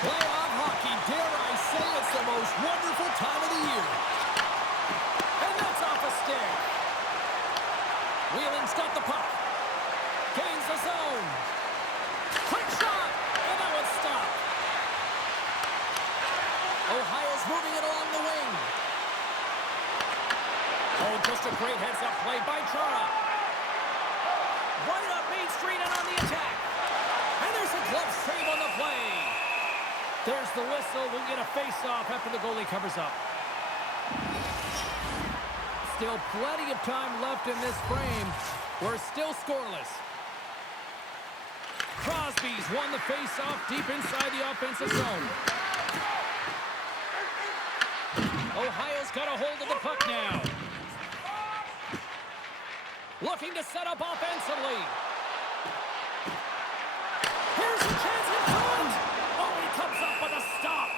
Playoff hockey, dare I say it's the most wonderful time of the year. And that's off a stick. Wheeling's got the puck. Gains the zone. Quick shot, and that one's stopped. Ohio's moving it along the wing. Oh, just a great heads-up play by Chara. Right up Main Street and on the attack. And there's a glove save on the play. There's the whistle. We'll get a face-off after the goalie covers up. Still plenty of time left in this frame. We're still scoreless. Crosby's won the face-off deep inside the offensive zone. Ohio's got a hold of the puck now. Looking to set up offensively. Here's a chance in front. Oh, he comes up with a stop.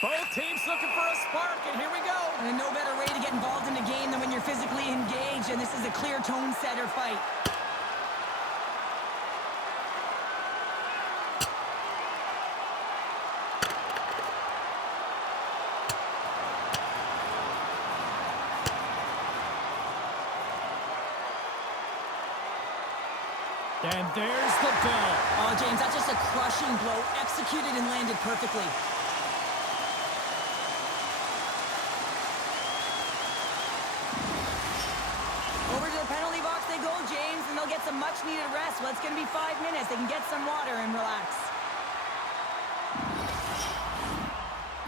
Both teams looking for a spark, and here we go. And no better way to get involved in the game than when you're physically engaged, and this is a clear tone-setter fight. And there's the bell. Oh, James, that's just a crushing blow, executed and landed perfectly. Get some much-needed rest. Well, it's going to be 5 minutes. They can get some water and relax.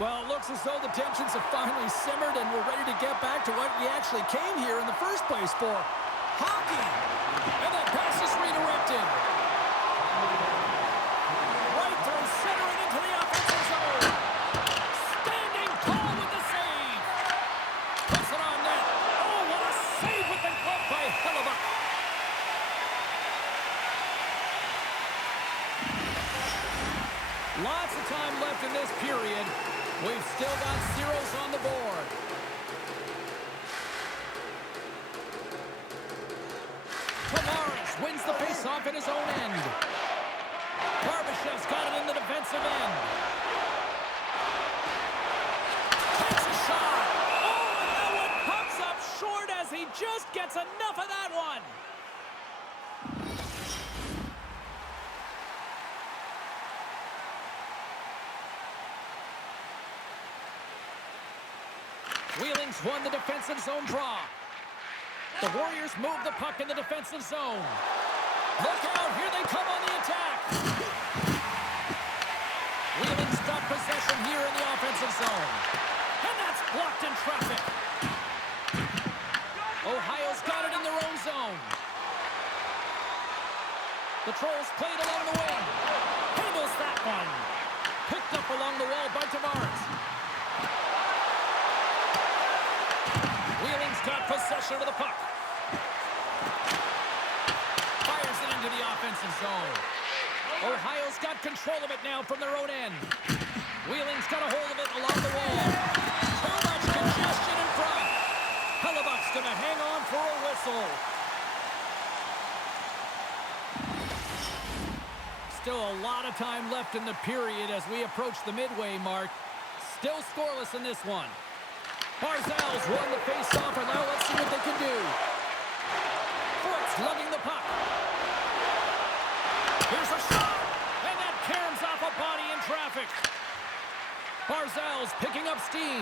Well, it looks as though the tensions have finally simmered and we're ready to get back to what we actually came here in the first place for. Hockey! And that pass is redirected. Right through center and into the offensive zone. Standing tall with the save. Puts it on net. Oh, what a save with the glove by Hellebuck. Lots of time left in this period. We've still got zeros on the board. Tavares wins the faceoff in his own end. Barbashev's got it in the defensive end. Takes a shot. Oh, and that one pops up short as he just gets enough of that one. Wheeling's won the defensive zone draw. The Warriors move the puck in the defensive zone. Look out, here they come on the attack. Wheeling's got possession here in the offensive zone. And that's blocked in traffic. Ohio's got it in their own zone. The Trolls played along the wing. Handles that one. Picked up along the wall by Tavares. Wheeling's got possession of the puck. Fires it into the offensive zone. Ohio's got control of it now from their own end. Wheeling's got a hold of it along the wall. Too much congestion in front. Hellebuck's going to hang on for a whistle. Still a lot of time left in the period as we approach the midway mark. Still scoreless in this one. Barzal's won the face-off, and now let's see what they can do. Foote's lugging the puck. Here's a shot, and that caroms off a body in traffic. Barzal's picking up steam.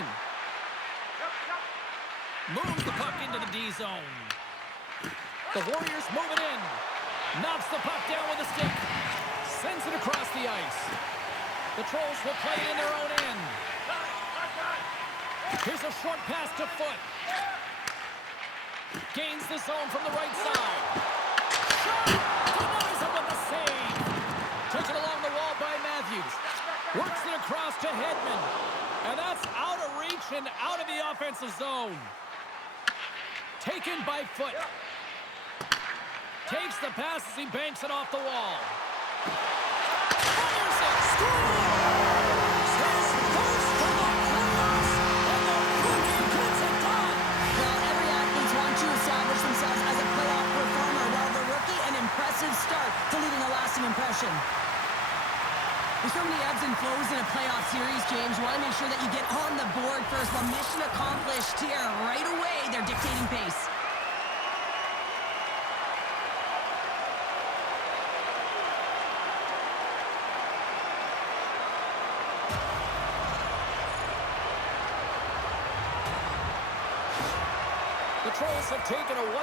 Moves the puck into the D zone. The Warriors move it in. Knocks the puck down with a stick. Sends it across the ice. The Trolls will play it in their own end. Here's a short pass to Foote. Gains the zone from the right side. Shot! Denies him with the save. Taken along the wall by Matthews. Works it across to Hedman. And that's out of reach and out of the offensive zone. Taken by Foote. Takes the pass as he banks it off the wall. Fires it! Scores! His first for the playoffs! And the Bokin gets it done! Well, every athlete wants to establish themselves as a playoff performer. Well, the rookie, an impressive start to leaving a lasting impression. There's so many ebbs and flows in a playoff series, James. You want to make sure that you get on the board first. Well, mission accomplished here. Right away, they're dictating pace. The Trolls have taken a 1-0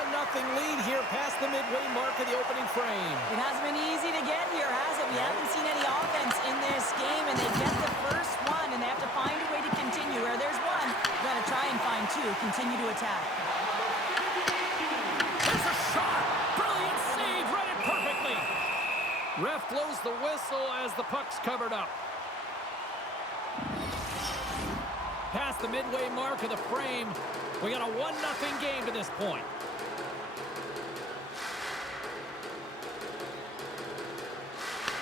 lead here past the midway mark of the opening frame. It hasn't been easy to get here, has it? We haven't seen any offense in this game, and they get the first one, and they have to find a way to continue. Where there's one, you got to try and find two. Continue to attack. There's a shot! Brilliant save! Read it perfectly! Ref blows the whistle as the puck's covered up. Past the midway mark of the frame, we got a 1-0 game to this point.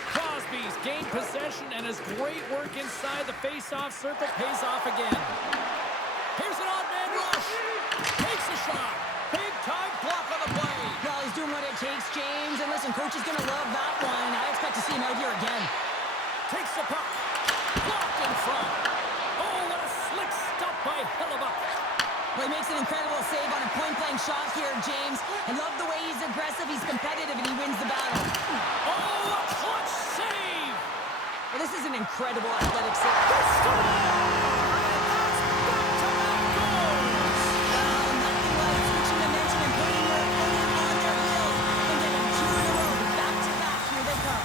Crosby's gained possession, and his great work inside the face-off circle pays off again. Here's an odd man rush. Takes a shot. Big time block on the play. Well, he's doing what it takes, James. And listen, coach is going to love that one. I expect to see him out here again. Takes the puck. Blocked in front. Oh, what a slick stop by Hellebuck. Well, he makes an incredible save on a point-blank shot here, James. I love the way he's aggressive, he's competitive, and he wins the battle. Oh, a clutch save! Well, this is an incredible athletic save. The score! And that's back-to-back goals! Well, nothing like switching momentum and putting your opponent on their heels and getting two in a row. Back-to-back, here they come.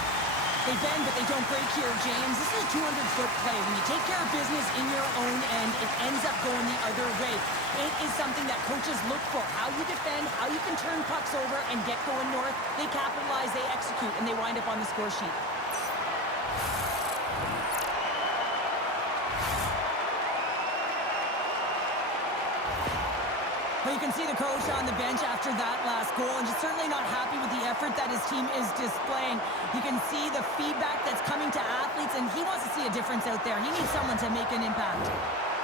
They bend, but they don't break here, James. This is a 200-foot play. When you take care of business in your own end, it ends up going the other way. It is something that coaches look for. How you defend, how you can turn pucks over and get going north. They capitalize, they execute, and they wind up on the score sheet. Well, you can see the coach on the bench after that last goal, and just certainly not happy with the effort that his team is displaying. You can see the feedback that's coming to athletes, and he wants to see a difference out there. He needs someone to make an impact.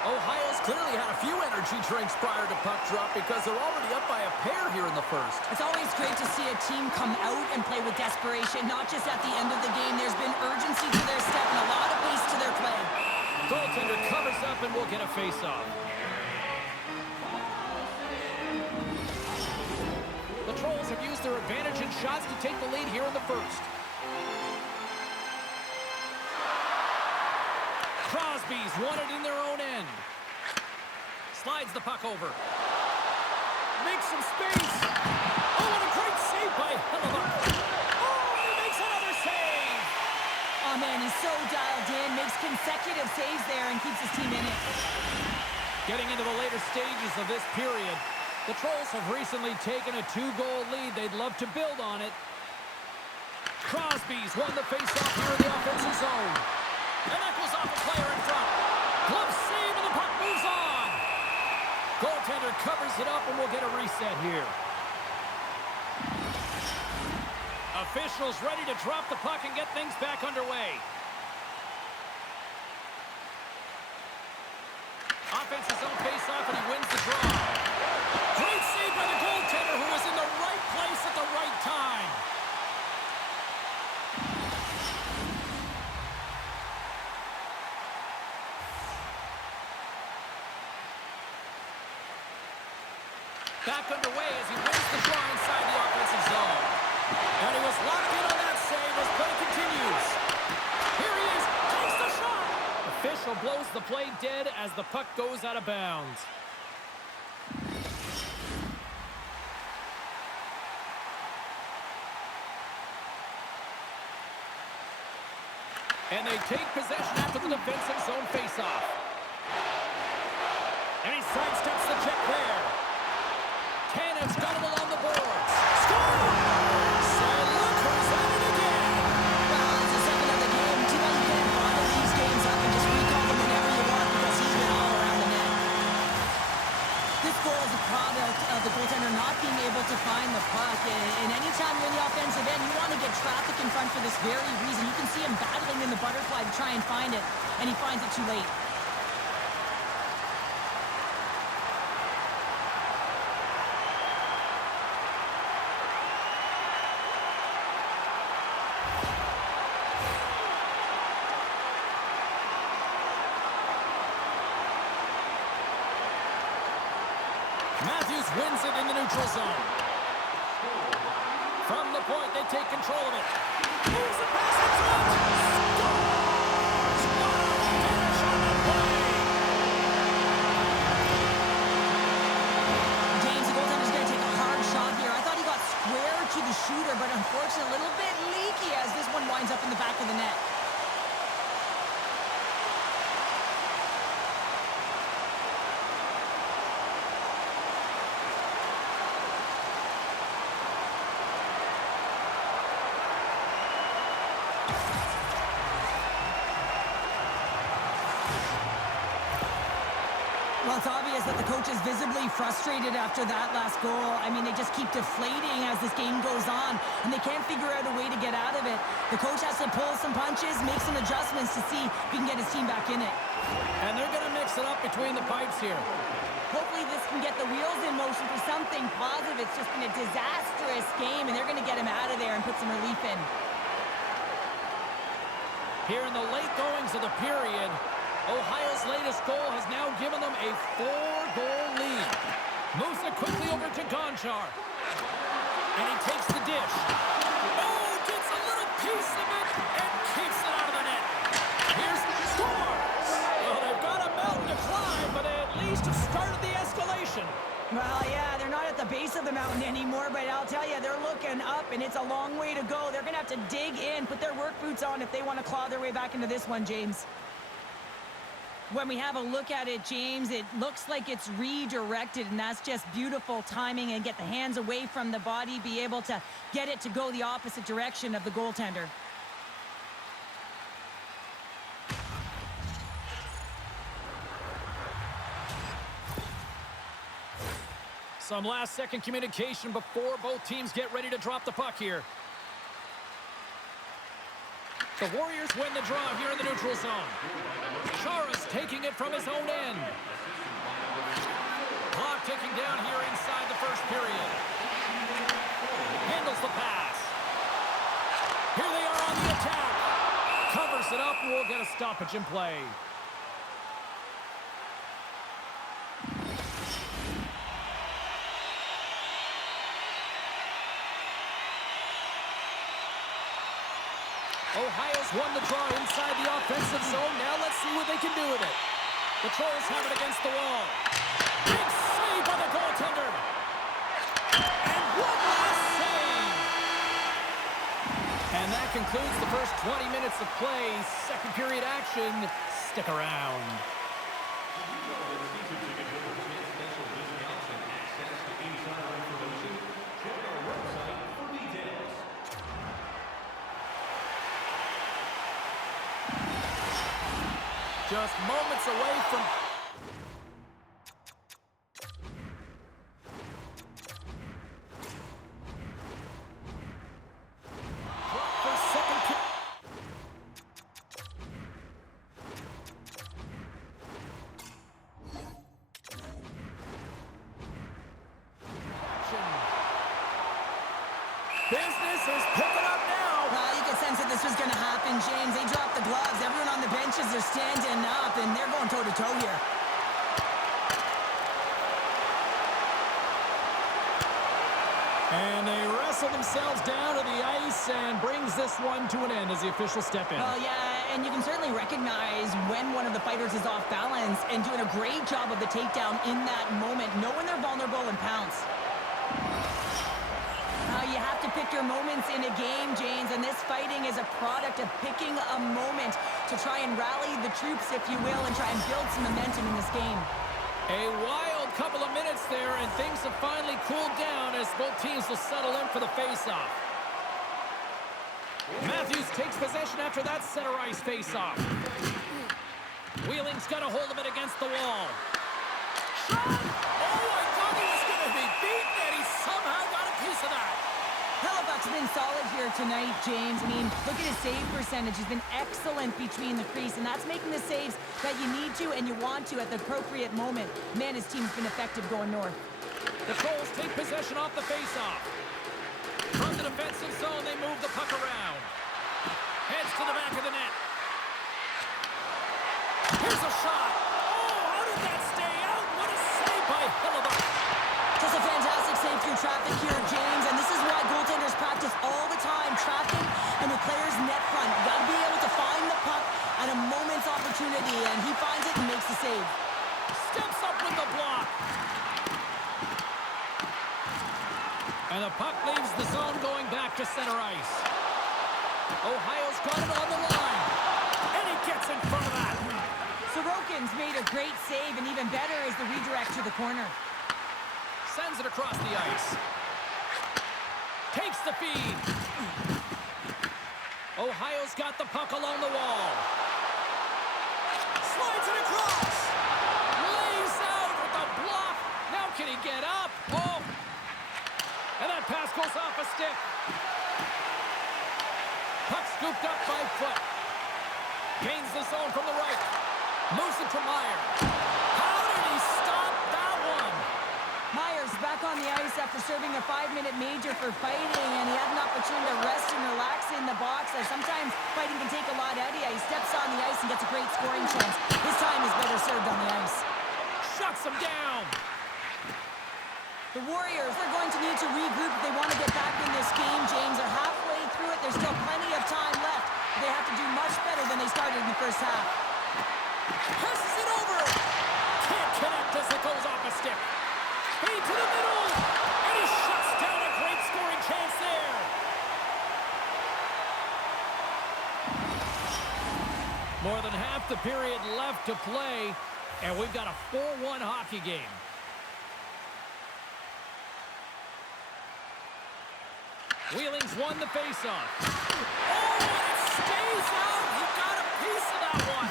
Ohio's clearly had a few energy drinks prior to puck drop because they're already up by a pair here in the first. It's always great to see a team come out and play with desperation, not just at the end of the game. There's been urgency to their step and a lot of pace to their play. Goaltender covers up and we'll get a face-off. The Trolls have used their advantage in shots to take the lead here in the first. Crosby's won it in their own end. Slides the puck over. Makes some space. Oh, what a great save by Hellebuck. Oh, he makes another save. Oh, man, he's so dialed in, makes consecutive saves there and keeps his team in it. Getting into the later stages of this period, the Trolls have recently taken a 2-goal lead. They'd love to build on it. Crosby's won the faceoff here in the offensive zone. And that goes off a player in front. Glove save and the puck moves on. Goaltender covers it up and we'll get a reset here. Officials ready to drop the puck and get things back underway. Offensive zone face-off and he wins the draw. Great save by the goaltender who was in the right place at the right time. Back underway as he wins the draw inside the offensive zone. And he was locked in on that save as play continues. Here he is, takes the shot. Official blows the play dead as the puck goes out of bounds. And they take possession after the defensive zone faceoff. And he sidesteps the check there. Tanev's got him along the boards. Score! So look who's at it again. Well, it's the second of the game. Too bad you can't bottle these games up and just recall them whenever you want because he's been all around the net. This goal is a product of the goaltender not being able to find the puck. And anytime you're in the offensive end, you want to get traffic in front for this very reason. You can see him battling in the butterfly to try and find it, and he finds it too late. Matthews wins it in the neutral zone. From the point, they take control of it. Moves the pass in front. Scores! What a finish on the play! James, the goaltender's going to take a hard shot here. I thought he got square to the shooter, but unfortunately a little bit leaky as this one winds up in the back of the net. Well, it's obvious that the coach is visibly frustrated after that last goal. I mean, they just keep deflating as this game goes on, and they can't figure out a way to get out of it. The coach has to pull some punches, make some adjustments to see if he can get his team back in it. And they're going to mix it up between the pipes here. Hopefully this can get the wheels in motion for something positive. It's just been a disastrous game, and they're going to get him out of there and put some relief in. Here in the late goings of the period, Ohio's latest goal has now given them a 4-goal lead. Moves it quickly over to Gonchar. And he takes the dish. Oh, gets a little piece of it and keeps it out of the net. Here's the score. Well, they've got a mountain to climb, but they at least have started the escalation. Well, yeah, they're not at the base of the mountain anymore, but I'll tell you, they're looking up, and it's a long way to go. They're going to have to dig in, put their work boots on if they want to claw their way back into this one, James. When we have a look at it, James, it looks like it's redirected, and that's just beautiful timing and get the hands away from the body, be able to get it to go the opposite direction of the goaltender. Some last-second communication before both teams get ready to drop the puck here. The Warriors win the draw here in the neutral zone. Chara's taking it from his own end. Clock ticking down here inside the first period. Handles the pass. Here they are on the attack. Covers it up. We'll get a stoppage in play. Ohio's won the draw inside the offensive zone. Now let's see what they can do with it. The Trolls have it against the wall. Big save by the goaltender. And one last save. And that concludes the first 20 minutes of play. Second period action. Stick around. Just moments away from... for second... Business is picking up now. Well, you can sense that this was going to happen, James. They dropped the gloves. Everyone on the benches are standing up, and they're going toe-to-toe here. And they wrestle themselves down to the ice and brings this one to an end as the officials step in. Oh, yeah, and you can certainly recognize when one of the fighters is off balance and doing a great job of the takedown in that moment, knowing they're vulnerable and pounce. You have to pick your moments in a game, James, and this fighting is a product of picking a moment to try and rally the troops, if you will, and try and build some momentum in this game. A wild couple of minutes there, and things have finally cooled down as both teams will settle in for the face-off. Matthews takes possession after that center ice face-off. Wheeling's got a hold of it against the wall. Shot! Oh, I thought he was going to be beaten, and he somehow got a piece of that. Hellebuck's been solid here tonight, James. I mean, look at his save percentage. He's been excellent between the crease, and that's making the saves that you need to and you want to at the appropriate moment. Man, his team's been effective going north. The Trolls take possession off the face-off. From the defensive zone, they move the puck around. Heads to the back of the net. Here's a shot. Oh, how did that stay out? What a save by Hellebuck. Just a fantastic save through traffic here, James, and this is why goaltenders practice all the time, tracking and the player's net front. You got to be able to find the puck at a moment's opportunity, and he finds it and makes the save. Steps up with the block. And the puck leaves the zone going back to center ice. Ohio's got it on the line. And he gets in front of that. Sorokin's made a great save, and even better is the redirect to the corner. Sends it across the ice. Takes the feed. Ohio's got the puck along the wall. Slides it across. Lays out with the block. Now can he get up? Oh. And that pass goes off a stick. Puck scooped up by Foot. Gains the zone from the right. Moves it to Meyer. How did he stop that one? Meyer's back on the ice after serving a 5-minute major for fighting, and he had an opportunity to rest and relax in the box. Sometimes fighting can take a lot out of you. He steps on the ice and gets a great scoring chance. His time is better served on the ice. Shuts him down. The Warriors are going to need to regroup if they want to get back in this game, James. They're halfway through it. There's still plenty of time left. They have to do much better than they started in the first half. Passes it over. Can't connect as it goes off a stick. Feed to the middle. And he shuts down a great scoring chance there. More than half the period left to play, and we've got a 4-1 hockey game. Wheeling's won the faceoff. Oh, and it stays out. He got a piece of that one.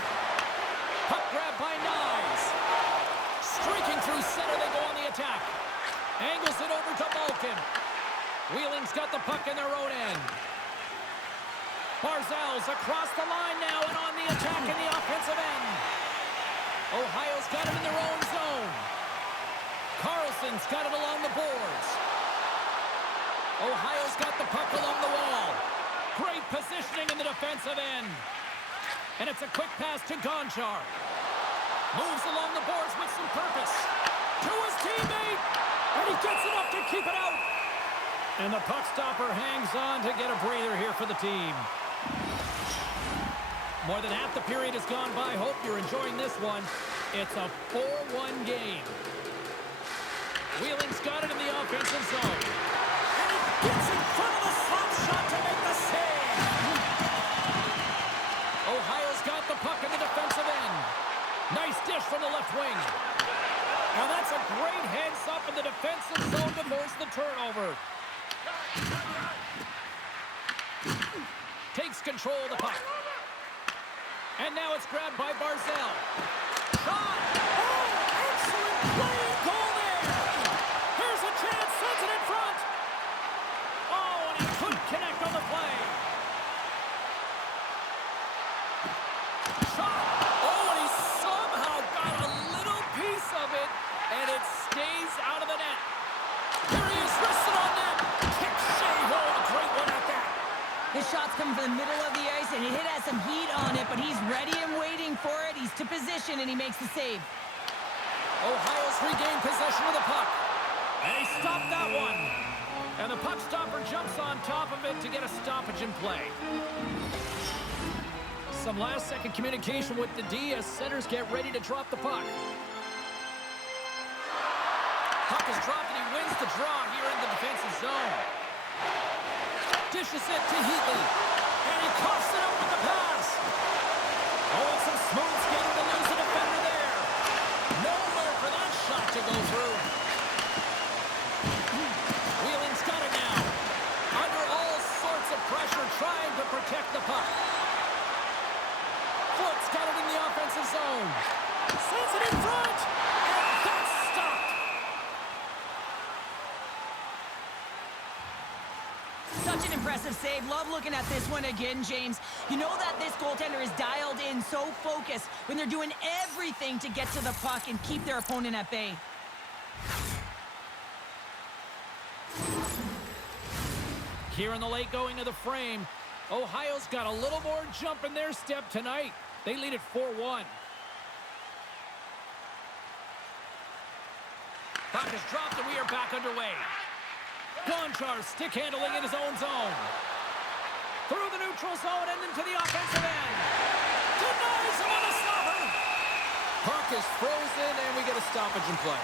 Puck grab by Nyes. Streaking through center, they go on the attack. Angles it over to Bokin. Wheeling's got the puck in their own end. Barzal's across the line now and on the attack in the offensive end. Ohio's got him in their own zone. Carlson's got it along the boards. Ohio's got the puck along the wall. Great positioning in the defensive end. And it's a quick pass to Gonchar. Moves along the boards with some purpose. To his teammate. And he gets enough to keep it out. And the puck stopper hangs on to get a breather here for the team. More than half the period has gone by. Hope you're enjoying this one. It's a 4-1 game. Wheeling's got it in the offensive zone. Gets in front of the slap shot to make the save. Ohio's got the puck in the defensive end. Nice dish from the left wing. Now that's a great heads-up in the defensive zone to force the turnover. Takes control of the puck. And now it's grabbed by Barzal. Shot! Oh, excellent play and goal there! Here's a chance, sends it in front. Couldn't connect on the play. Shot. Oh, and he somehow got a little piece of it, and it stays out of the net. Here he is, wristed on net. Kick Shea. Oh, a great one at that. His shot's coming from the middle of the ice, and it has some heat on it, but he's ready and waiting for it. He's to position, and he makes the save. Ohio's regained possession of the puck. And he stopped that one. And the puck stopper jumps on top of it to get a stoppage in play. Some last-second communication with the D as centers get ready to drop the puck. Puck is dropped and he wins the draw here in the defensive zone. Dishes it to Heatley. And he coughs it up with the pass. Oh, it's some smooth skating to lose the defender there. Nowhere for that shot to go through. Wheeling's got it now. Under all sorts of pressure, trying to protect the puck. Foot's got it in the offensive zone. Sends it in front. And that's stopped. Such an impressive save. Love looking at this one again, James. You know that this goaltender is dialed in, so focused when they're doing everything to get to the puck and keep their opponent at bay. Here in the late going of the frame, Ohio's got a little more jump in their step tonight. They lead it 4-1. Puck is dropped and we are back underway. Gonchar stick handling in his own zone. Through the neutral zone and into the offensive end. Denies him on the stopper. Puck is frozen and we get a stoppage in play.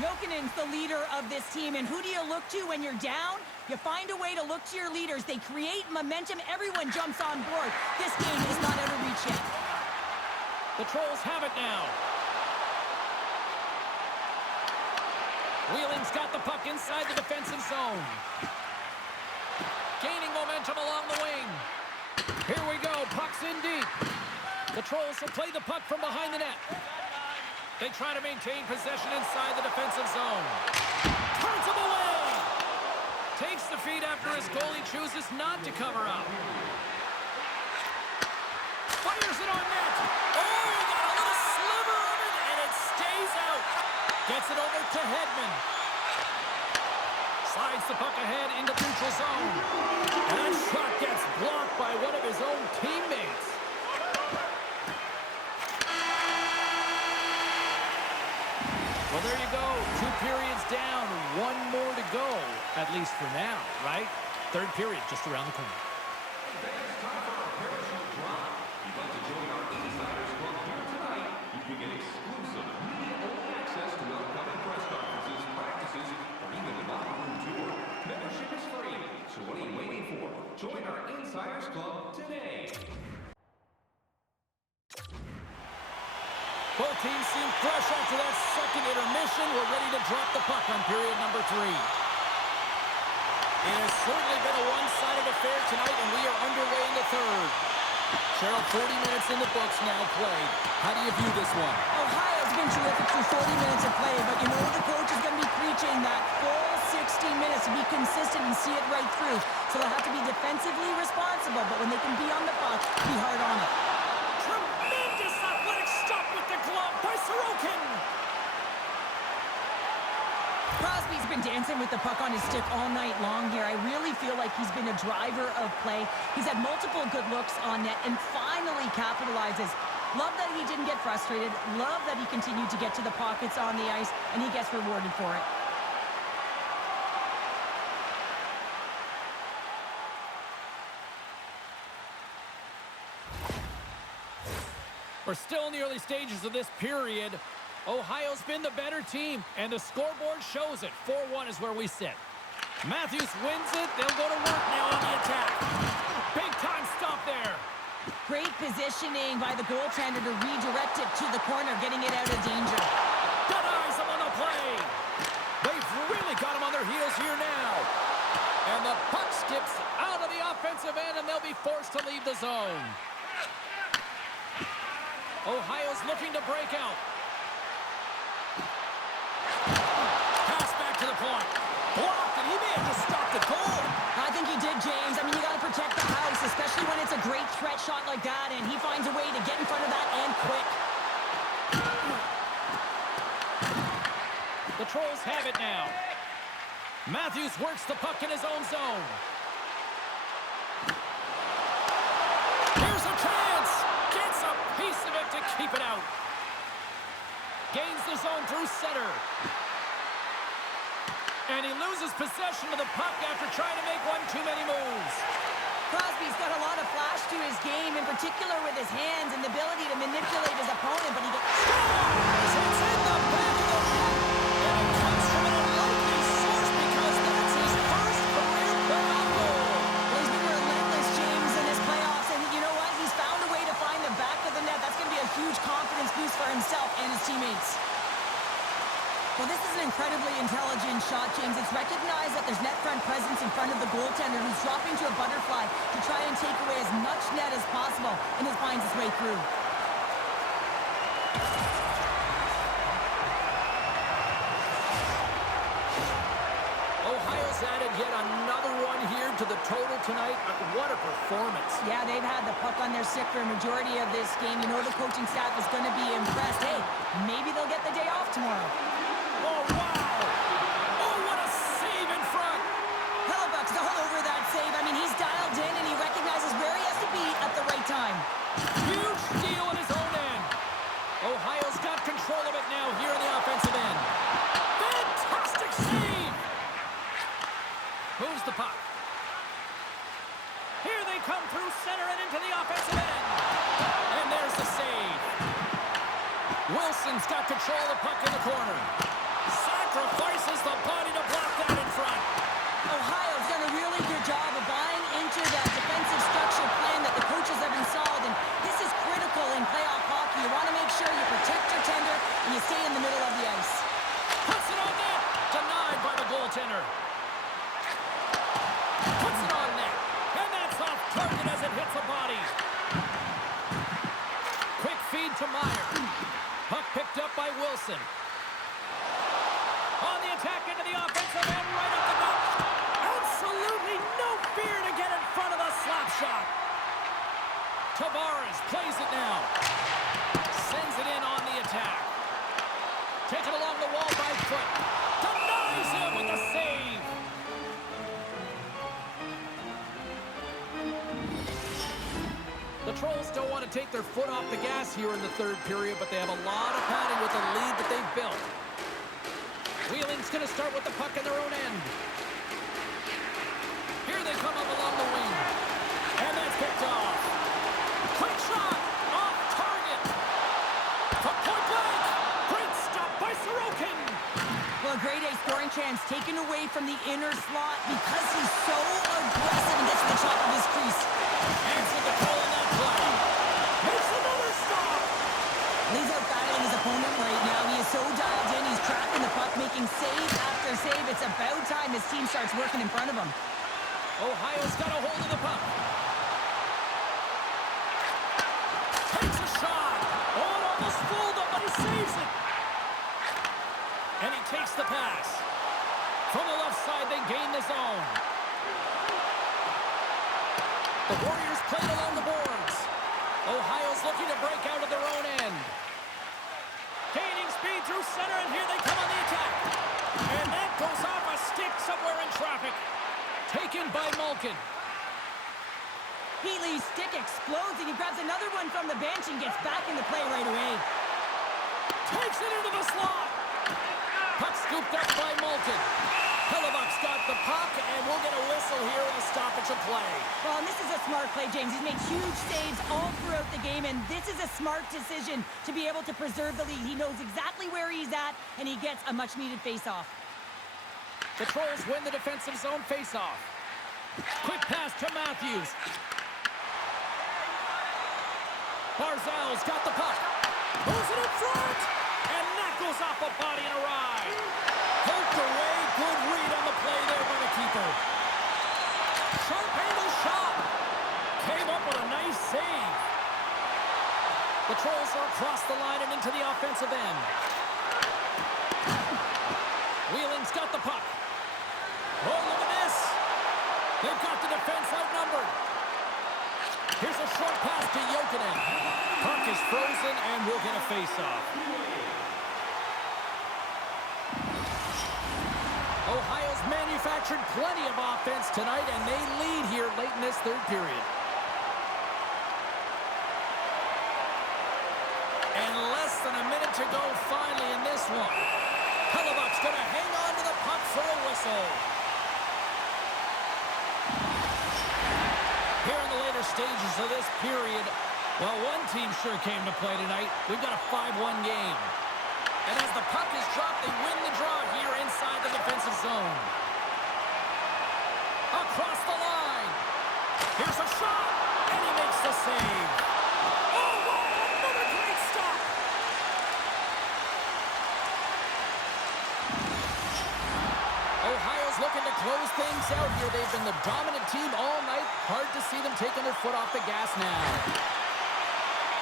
Jokinen's the leader of this team, and who do you look to when you're down? You find a way to look to your leaders. They create momentum. Everyone jumps on board. This game is not out of reach yet. The Trolls have it now. Wheeling's got the puck inside the defensive zone. Gaining momentum along the wing. Here we go. Puck's in deep. The Trolls will play the puck from behind the net. They try to maintain possession inside the defensive zone. Turns him away. Takes the feed after his goalie chooses not to cover up. Fires it on net. Oh, he got a little sliver of it, and it stays out. Gets it over to Hedman. Slides the puck ahead into neutral zone. And that shot gets blocked by one of his own teammates. Well, there you go. 2 periods down, 1 more to go, at least for now, right? Third period just around the corner. It's time for our parachute drop. If you'd like to join our Insiders Club here tonight, you can get exclusive media-only access to upcoming press conferences, practices, or even the locker room tour. Membership is free, so what are you waiting for? Join our Insiders Club today. Both teams seem fresh after that second intermission. We're ready to drop the puck on period number 3. It has certainly been a one-sided affair tonight, and we are underway in the third. Cheryl, 40 minutes in the books now played. How do you view this one? Ohio's been terrific through 40 minutes of play, but you know the coach is going to be preaching that full 60 minutes to be consistent and see it right through. So they'll have to be defensively responsible, but when they can be on the puck, be hard on it. Tremendous athletic stop with the glove by Sorokin. Crosby's been dancing with the puck on his stick all night long here. I really feel like he's been a driver of play. He's had multiple good looks on net and finally capitalizes. Love that he didn't get frustrated. Love that he continued to get to the pockets on the ice, and he gets rewarded for it. We're still in the early stages of this period. Ohio's been the better team, and the scoreboard shows it. 4-1 is where we sit. Matthews wins it. They'll go to work now on the attack. Big time stop there. Great positioning by the goaltender to redirect it to the corner, getting it out of danger. Denies him on the play. They've really got him on their heels here now. And the puck skips out of the offensive end, and they'll be forced to leave the zone. Ohio's looking to break out. Pass back to the point. Blocked, and he may have just stopped the goal. I think he did, James. I mean, you got to protect the house, especially when it's a great threat shot like that, and he finds a way to get in front of that and quick. The Trolls have it now. Matthews works the puck in his own zone. Here's a chance. Gets a piece of it to keep it out. Gains the zone through center. And he loses possession of the puck after trying to make one too many moves. Crosby's got a lot of flash to his game, in particular with his hands and the ability to manipulate his opponent, but he gets... It's in the back of the net, and it comes from an unlikely source because that's his first career playoff goal. Well, he's been relentless, James, in his playoffs, and you know what? He's found a way to find the back of the net. That's going to be a huge confidence boost for himself and his teammates. Well, this is an incredibly intelligent shot, James. It's recognized that there's net front presence in front of the goaltender who's dropping to a butterfly to try and take away as much net as possible, and it finds its way through. Ohio's added yet another one here to the total tonight. What a performance. Yeah, they've had the puck on their stick for a majority of this game. You know the coaching staff is going to be impressed. Hey, maybe they'll get the day off tomorrow. Oh, wow! Oh, what a save in front! Hellebuck's all over that save. I mean, he's dialed in and he recognizes where he has to be at the right time. Huge steal at his own end. Ohio's got control of it now here in the offensive end. Fantastic save! Moves the puck. Here they come through center and into the offensive end. And there's the save. Wilson's got control of the puck in the corner. Sacrifices the body to block that in front. Ohio's done a really good job of buying into that defensive structure plan that the coaches have installed, and this is critical in playoff hockey. You want to make sure you protect your tender and you stay in the middle of the ice. Puts it on net. Denied by the goaltender. Puts it on net. And that's off target as it hits a body. Quick feed to Meyer. Puck picked up by Wilson. On the attack into the offensive end, right up the gut. Absolutely no fear to get in front of the slap shot. Tavares plays it now. Sends it in on the attack. Taken along the wall by foot. Denies him with the save. The Trolls don't want to take their foot off the gas here in the third period, but they have a lot of padding with the lead that they've built. Wheeling's going to start with the puck in their own end. Here they come up along the wing. And that's picked off. Quick shot! Off target! From point blank! Great stop by Sorokin! Well, a grade A scoring chance taken away from the inner slot because he's so aggressive and gets to the top of his crease. Answered the call on that play. Makes another stop! He's out battling his opponent right now. He is so dialed in. He's tracking the puck, making save after save. It's about time his team starts working in front of him. Ohio's got a hold of the puck. Takes a shot. Oh, it almost fooled him, but he saves it. And he takes the pass. From the left side, they gain the zone. The Warriors played along the boards. Ohio's looking to break out of their own end. Gaining speed through center, and here they come on the attack. And that goes off a stick somewhere in traffic. Taken by Malkin. Heatley's stick explodes, and he grabs another one from the bench and gets back into play right away. Takes it into the slot. Puck scooped up by Malkin. Hellebuck's got the puck, and we'll get a whistle here with a stoppage of play. Well, and this is a smart play, James. He's made huge saves all throughout the game, and this is a smart decision to be able to preserve the lead. He knows exactly where he's at, and he gets a much-needed face-off. The Trolls win the defensive zone face-off. Quick pass to Matthews. Barzal's got the puck. Moves it in front, and that goes off a body and a ride. Poked away. Good read on the play there by the keeper. Sharp angle shot. Came up with a nice save. The Trolls are across the line and into the offensive end. Wheeling's got the puck. Oh, look at this. They've got the defense outnumbered. Here's a short pass to Jokinen. Puck is frozen, and we'll get a face-off. Ohio's manufactured plenty of offense tonight, and they lead here late in this third period. And less than a minute to go finally in this one. Hellebuck's going to hang on to the puck for a whistle. Here in the later stages of this period, well, one team sure came to play tonight. We've got a 5-1 game. And as the puck is dropped, they win the draw here inside the defensive zone. Across the line. Here's a shot, and he makes the save. Oh, wow, another great stop. Ohio's looking to close things out here. They've been the dominant team all night. Hard to see them taking their foot off the gas now.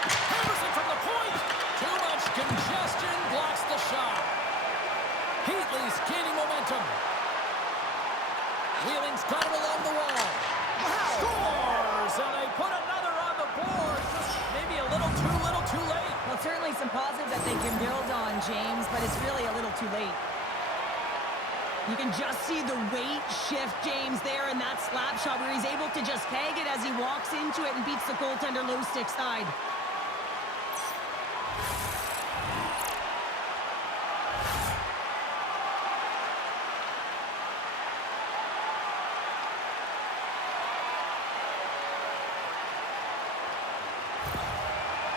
Henderson from the point. Too much congestion blocks the shot. Heatley's gaining momentum. Wheeling's got it along the wall. Scores! And they put another on the board. Just maybe a little too late. Well, certainly some positive that they can build on, James, but it's really a little too late. You can just see the weight shift, James, there in that slap shot where he's able to just tag it as he walks into it and beats the goaltender low stick side.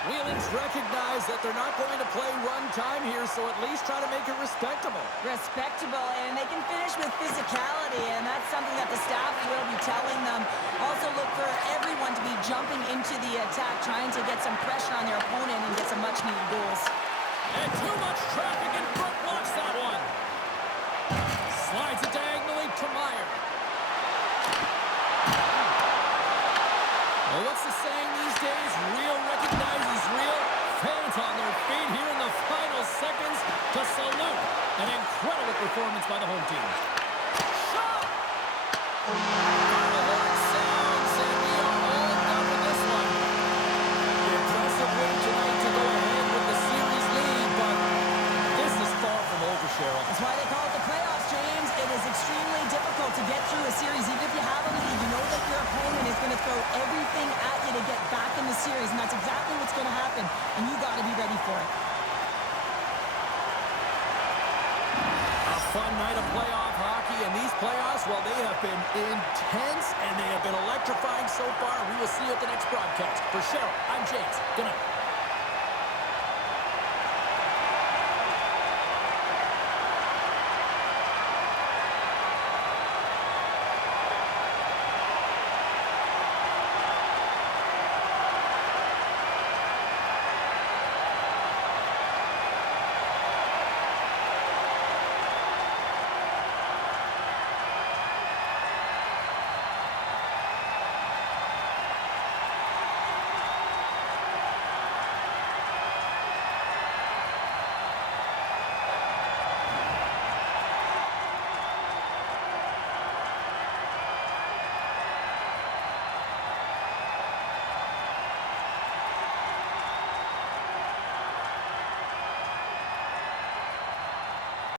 Wheeling's recognize that they're not going to play run time here, so at least try to make it respectable. Respectable, and they can finish with physicality, and that's something that the staff will be telling them. Also look for everyone to be jumping into the attack, trying to get some pressure on their opponent and get some much-needed goals. And too much traffic in front blocks that one. Slides it diagonally to Meyer. Well, what's the saying these days? Real recognizes real. Fans on their feet here in the final seconds to salute an incredible performance by the home team. Shot! The horn sounds, and we are all done with this one. Impressive win tonight to go ahead with the series lead, but this is far from over, Cheryl. That's why they call it the playoffs, James. It is extremely difficult to get through a series. Even if you have a lead, you know that your opponent is going to throw everything at you to get back in the series, and that's exactly what's going to happen, and you got to be ready for it. A fun night of playoff hockey, and these playoffs, well, they have been intense, and they have been electrifying so far. We will see you at the next broadcast. For Cheryl, I'm James. Good night.